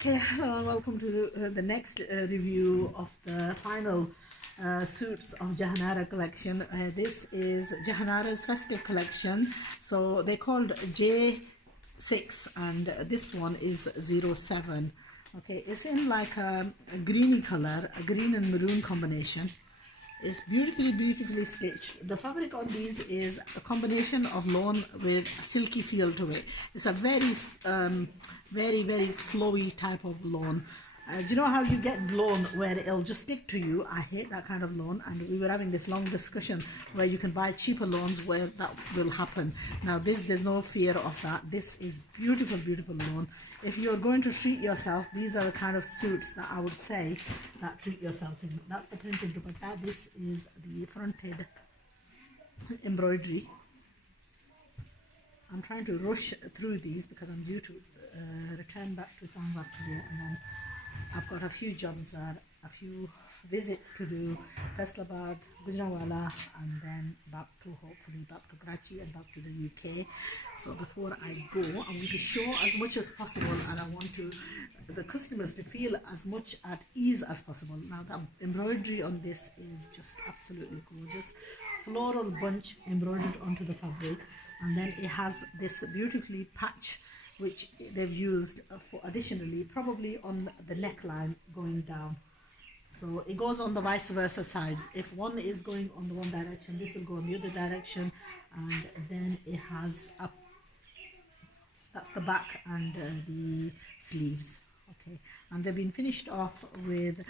Okay, hello and welcome to the next review of the final suits of Jahanara collection. This is Jahanara's festive collection. So they're called J6 and this one is 07. Okay, it's in like a greeny color, a green and maroon combination. It's beautifully stitched. The fabric on these is a combination of lawn with a silky feel to it. It's a very flowy type of lawn. Do you know how you get lawn where it'll just stick to you? I hate that kind of lawn, and we were having this long discussion where you can buy cheaper lawns where that will happen. Now there's no fear of that. This is beautiful lawn. If you're going to treat yourself, these are the kind of suits that I would say that treat yourself in. That's the printed dupatta. This is the fronted embroidery. I'm trying to rush through these because I'm due to return back to Islamabad today, and then I've got a few jobs there, a few visits to do, Faisalabad, Gujranwala, and then hopefully back to Karachi and back to the UK. So before I go, I want to show as much as possible, and I want the customers to feel as much at ease as possible. Now the embroidery on this is just absolutely gorgeous. Floral bunch embroidered onto the fabric, and then it has this beautifully patch which they've used for additionally probably on the neckline going down. So it goes on the vice versa sides. If one is going on the one direction, this will go in the other direction, and then it has up. That's the back and the sleeves. Okay, and they've been finished off with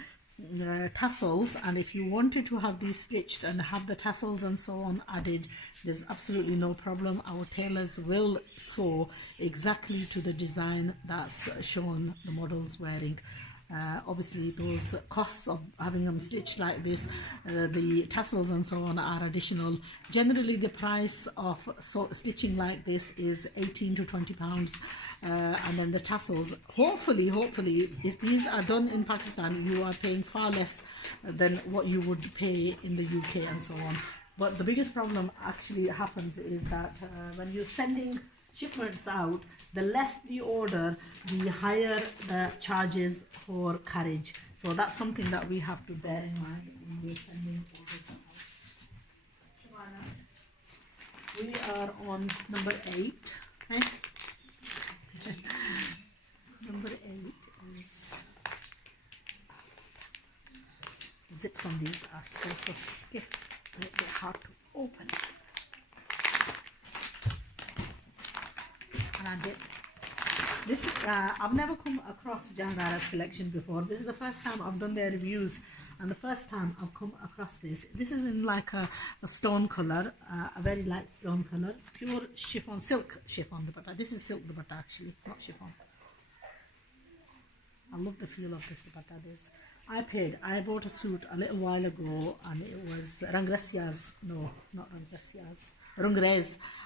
tassels, and if you wanted to have these stitched and have the tassels and so on added, there's absolutely no problem. Our tailors will sew exactly to the design that's shown the models wearing. Obviously those costs of having them stitched like this, the tassels and so on are additional. Generally the price of stitching like this is 18 to 20 pounds, and then the tassels, hopefully if these are done in Pakistan, you are paying far less than what you would pay in the UK and so on. But the biggest problem actually happens is that when you're sending shipments out, the less the order, the higher the charges for carriage. So that's something that we have to bear in mind when we're sending orders out. Johanna, we are on number 8. Okay? Number 8 is zips on these are so stiff and it's hard to open. This I've never come across Jahanara's selection before. This is the first time I've done their reviews, and the first time I've come across this. This is in like a stone color, a very light stone color, pure chiffon, silk chiffon dupatta. This is silk dupatta actually, not chiffon. I love the feel of this dupatta. I bought a suit a little while ago, and it was Rungrez,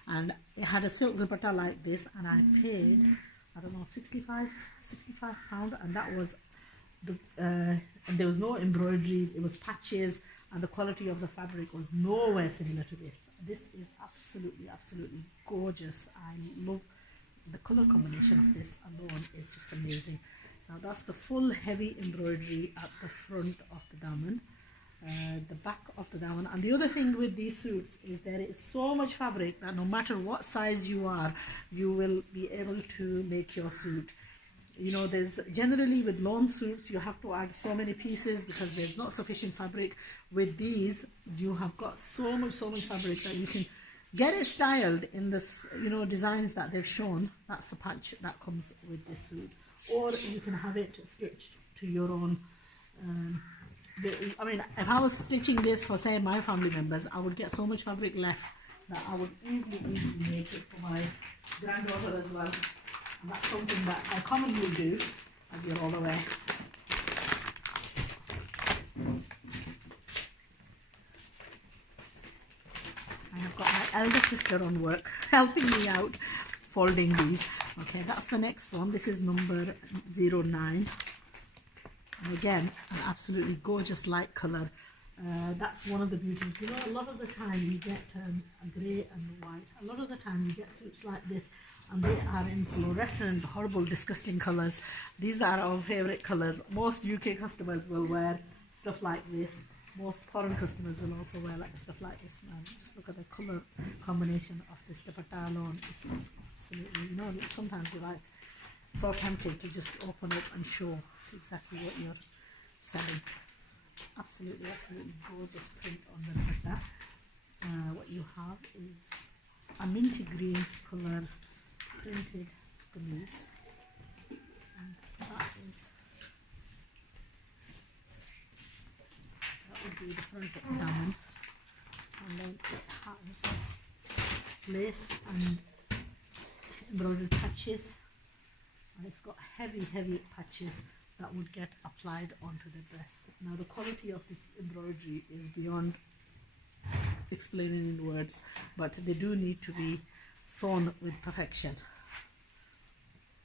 and it had a silk dupatta like this, and I paid, I don't know, 65 pounds, and that was and there was no embroidery, it was patches, and the quality of the fabric was nowhere similar to this. This is absolutely gorgeous. I love the color combination of this alone, is just amazing. Now that's the full heavy embroidery at the front of the daman, the back of the daman. And the other thing with these suits is there is so much fabric that no matter what size you are, you will be able to make your suit. You know, there's generally with lawn suits you have to add so many pieces because there's not sufficient fabric. With these you have got so much fabric that you can get it styled in this, you know, designs that they've shown. That's the patch that comes with this suit, or you can have it stitched to your own. I mean, if I was stitching this for, say, my family members, I would get so much fabric left that I would easily make it for my granddaughter as well. And that's something that I commonly do, as you're all aware. I have got my elder sister on work helping me out folding these. Okay, that's the next one. This is number 09. And again, an absolutely gorgeous light color. That's one of the beauties. You know, a lot of the time you get a grey and white. A lot of the time you get suits like this and they are in fluorescent, horrible, disgusting colors. These are our favorite colors. Most UK customers will wear stuff like this. Most foreign customers will also wear like stuff like this. And just look at the color combination of this dupatta alone. It's just absolutely, you know, sometimes you're like so tempted to just open up and show exactly what you're selling. Absolutely, absolutely gorgeous print on the dupatta. What you have is a minty green color printed kameez, and that would be the front daman, and then it has lace and embroidered patches, and it's got heavy patches that would get applied onto the dress. Now the quality of this embroidery is beyond explaining in words, but they do need to be sewn with perfection.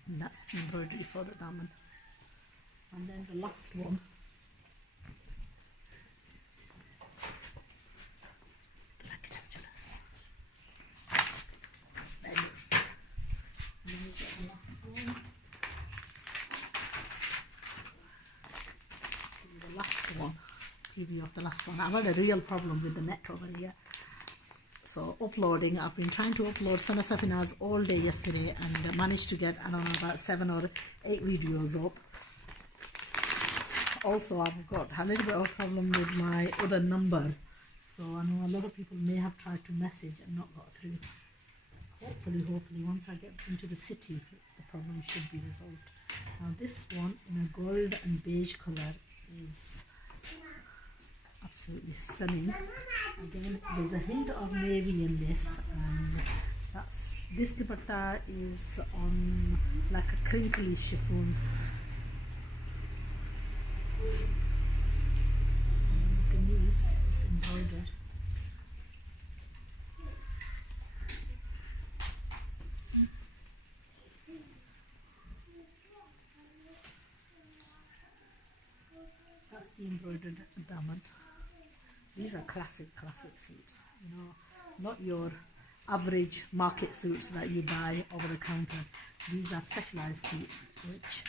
And that's the embroidery for the daman. And then the last one, and then we get the last one. The last one, preview of the last one. I've had a real problem with the net over here. So uploading, I've been trying to upload Sana Safinaz all day yesterday and managed to get, I don't know, about 7 or 8 videos up. Also, I've got a little bit of a problem with my other number. So I know a lot of people may have tried to message and not got through. Hopefully, once I get into the city, the problem should be resolved. Now this one in a gold and beige color is absolutely stunning. Again, there's a hint of navy in this, and this dupatta is on like a crinkly chiffon. And the kameez is embroidered. That's the embroidered daman. These are classic suits, you know, not your average market suits that you buy over the counter. These are specialized suits, which,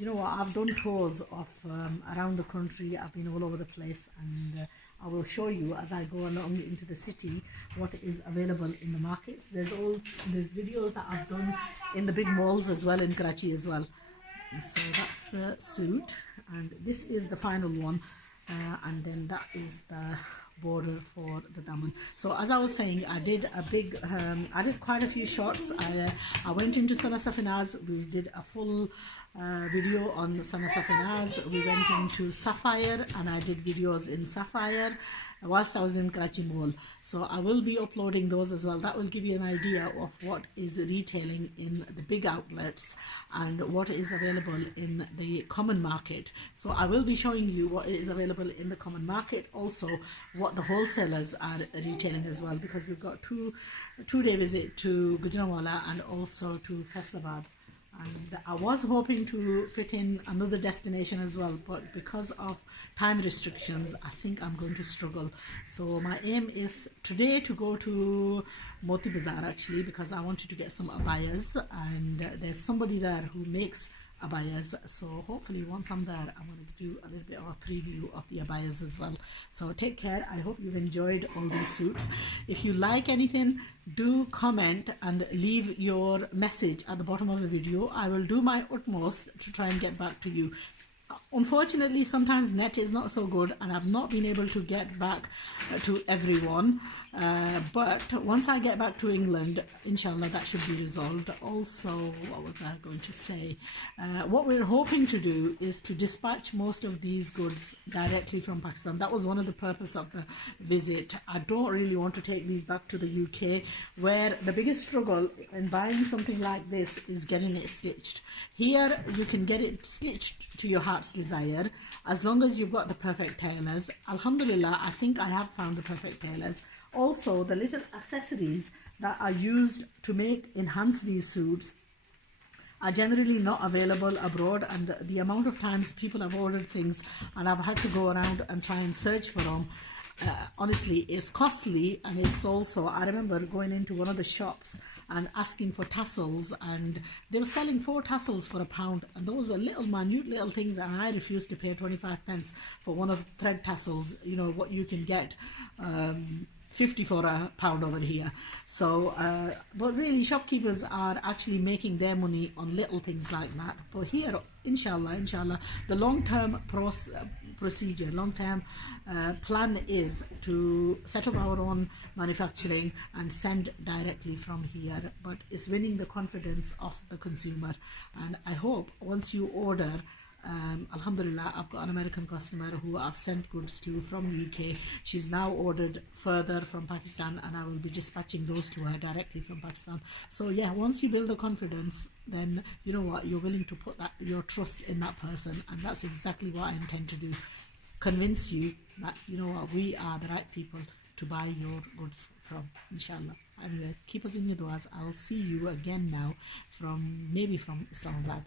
you know what, I've done tours of around the country. I've been all over the place, and I will show you as I go along into the city what is available in the markets. There's videos that I've done in the big malls as well, in Karachi as well. So that's the suit, and this is the final one. And then that is the border for the daman. So as I was saying, I did quite a few shots. I went into Sana Safinaz. We did a full video on Sana Safinaz. We went into Sapphire, and I did videos in Sapphire whilst I was in Karachi Mall. So I will be uploading those as well. That will give you an idea of what is retailing in the big outlets and what is available in the common market. So I will be showing you what is available in the common market, also what the wholesalers are retailing as well, because we've got two-day visit to Gujranwala and also to Faisalabad. And I was hoping to fit in another destination as well, but because of time restrictions, I think I'm going to struggle. So my aim is today to go to Moti Bazaar, actually, because I wanted to get some abayas, and there's somebody there who makes abayas. So hopefully once I'm there, I'm going to do a little bit of a preview of the abayas as well. So take care. I hope you've enjoyed all these suits. If you like anything, do comment and leave your message at the bottom of the video. I will do my utmost to try and get back to you. Unfortunately, sometimes net is not so good, and I've not been able to get back to everyone, but once I get back to England, inshallah, that should be resolved. Also, what was I going to say? What we're hoping to do is to dispatch most of these goods directly from Pakistan. That was one of the purpose of the visit. I don't really want to take these back to the UK, where the biggest struggle in buying something like this is getting it stitched. Here you can get it stitched to your heart's desire, as long as you've got the perfect tailors. Alhamdulillah, I think I have found the perfect tailors. Also, the little accessories that are used to enhance these suits are generally not available abroad, and the amount of times people have ordered things and I've had to go around and try and search for them, honestly, it's costly, and it's also, I remember going into one of the shops and asking for tassels, and they were selling 4 tassels for £1, and those were little minute little things, and I refused to pay 25 pence for one of thread tassels, you know, what you can get 50 for £1 over here. So but really shopkeepers are actually making their money on little things like that. But here, inshallah, the long-term procedure, long-term plan is to set up our own manufacturing and send directly from here. But it's winning the confidence of the consumer, and I hope once you order, alhamdulillah, I've got an American customer who I've sent goods to from UK. She's now ordered further from Pakistan, and I will be dispatching those to her directly from Pakistan. So yeah, once you build the confidence, then you know what, you're willing to put that, your trust in that person, and that's exactly what I intend to do. Convince you that, you know what, we are the right people to buy your goods from, inshallah. Anyway, keep us in your du'as. I'll see you again now from maybe from Islamabad.